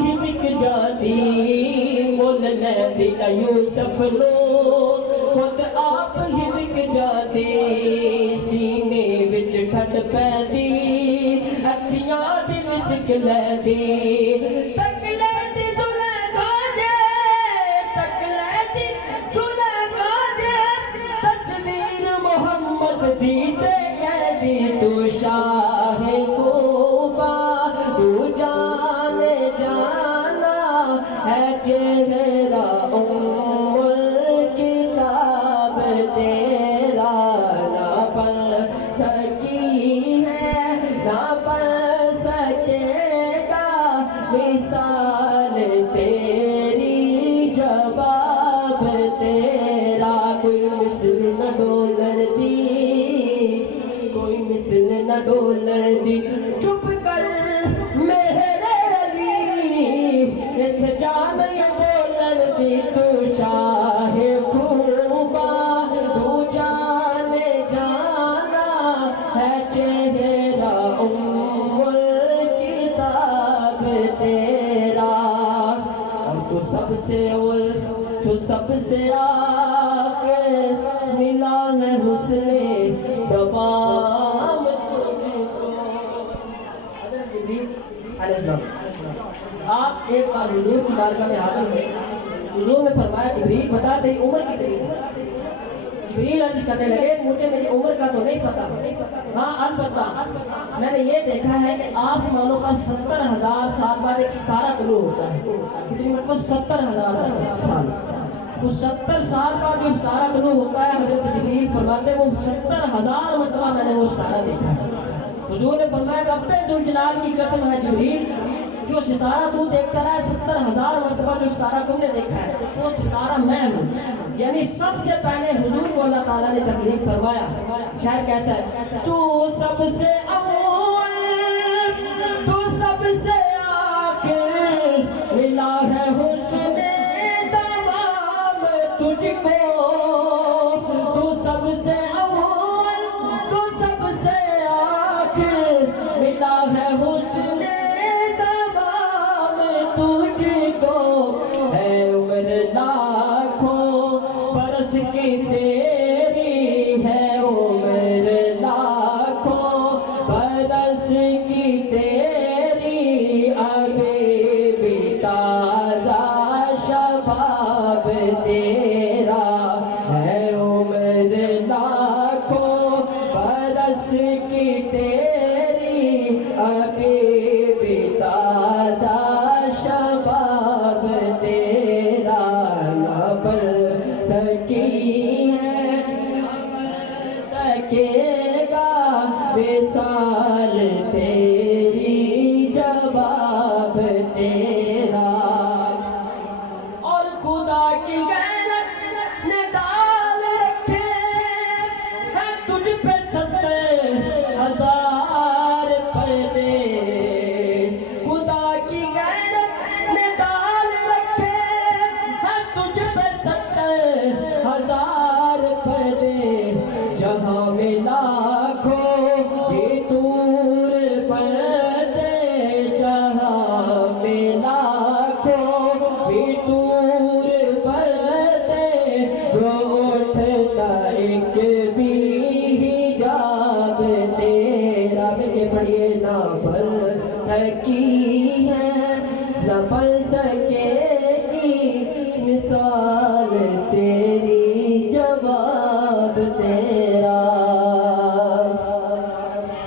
ہی بک جاتی مول لیندی نہ یوسف نو خود آپ ہی بک جاتی سینے وچ ٹھڈ پیندی اکھیاں دی وسک لیندی تک لیندی زلیخا جے تک لیندی زلیخا جے تصویر محمد دی تے کہندی تو شاہ خوبا تو جان جانا ہے چہرہ کتاب تیرا نہ پڑھ سکی ہے نہ پڑھ سکے گا مثال تیری جواب تیرا کوئی مثل نہ ڈولن دی کوئی مثل نہ ڈولن دی چپ کر میرے علی اتجام یہ بولن دی تو شاہ خوبا تو جان جانا ہے چہرہ کتاب تیرا اور تو سب سے اول تو سب سے آخر ملا ہے حسن تمام تجھ کو حضرت جبریل علیہ السلام آپ ایک بار حضور کی بارگاہ میں حاضر ہوئے حضور نے فرمایا جبریل بتا تیری عمر کتنی ہے جبریل عرض کرنے لگے مجھے میری عمر کا تو نہیں پتا ہاں البتہ میں نے یہ دیکھا ہے کہ آسمانوں کا 70,000 سال بعد ایک ستارہ طلوع ہوتا ہے کتنی مطلب 70,000 سال وہ 70 سال بعد جو ستارہ طلوع ہوتا ہے حضرت جبریل فرماتے ہیں وہ 70,000 مرتبہ میں نے وہ ستارہ دیکھا ہے حضور نے فرمایا رب ذوالجلال کی قسم ہے جبریل جو ستارہ تو دیکھتا رہا ہے 70,000 مرتبہ جو ستارہ تم نے دیکھا ہے وہ ستارہ میں ہوں یعنی سب سے پہلے حضور کو اللہ تعالیٰ نے تخلیق فرمایا شاعر کہتا ہے تو سب سے اول تو سب سے آخر ملا ہے حسن تمام تجھ کو تو سب سے اول تو سب سے آخر ملا ہے حسن تمام تجھ کو ہے عمر لاکھوں برس کی تیری ہے عمر لاکھوں برس کی تیری ابھی بھی تازہ شباب تیرا ہے عمر لاکھوں برس کی تیری ابھی بھی تازہ شباب تیرا نہ بڑھ سکی ہے نہ بڑھ سکے گا مثال تیری جواب تیرا اور خدا کی غیرت نے ڈال رکھے ہے تجھ پہ 70,000 پردے خدا کی غیرت نے ڈال رکھے ہے تجھ پہ 70,000 پردے جہاں میں لاکھوں یہ دور پردے جہاں میں لاکھوں یہ دور پردے جو اٹھتا ایک بھی حجاب تیرا مل کے پڑھیے نہ بھر سکی